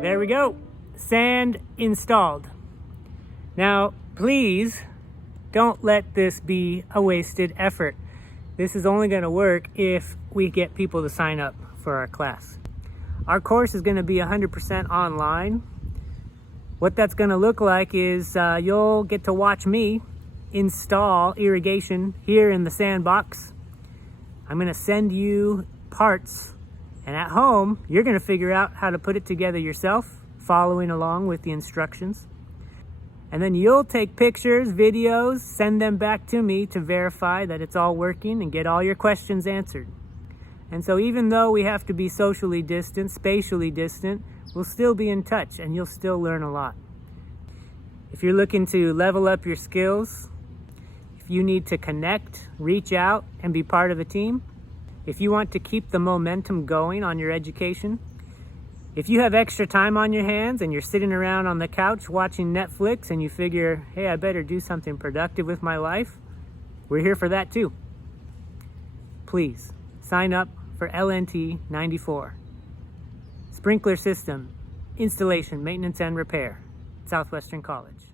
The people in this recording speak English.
There we go, sand installed. Now, please don't let this be a wasted effort. This is only going to work if we get people to sign up for our class. Our course is going to be 100% online. What that's going to look like is you'll get to watch me install irrigation here in the sandbox. I'm going to send you parts, and at home you're going to figure out how to put it together yourself, following along with the instructions. And then you'll take pictures, videos, send them back to me to verify that it's all working and get all your questions answered. And so even though we have to be socially distant, spatially distant, we'll still be in touch and you'll still learn a lot. If you're looking to level up your skills, if you need to connect, reach out, and be part of a team, if you want to keep the momentum going on your education, if you have extra time on your hands and you're sitting around on the couch watching Netflix and you figure, hey, I better do something productive with my life, we're here for that too. Please sign up for LNT 94. Sprinkler system, installation, maintenance, and repair, Southwestern College.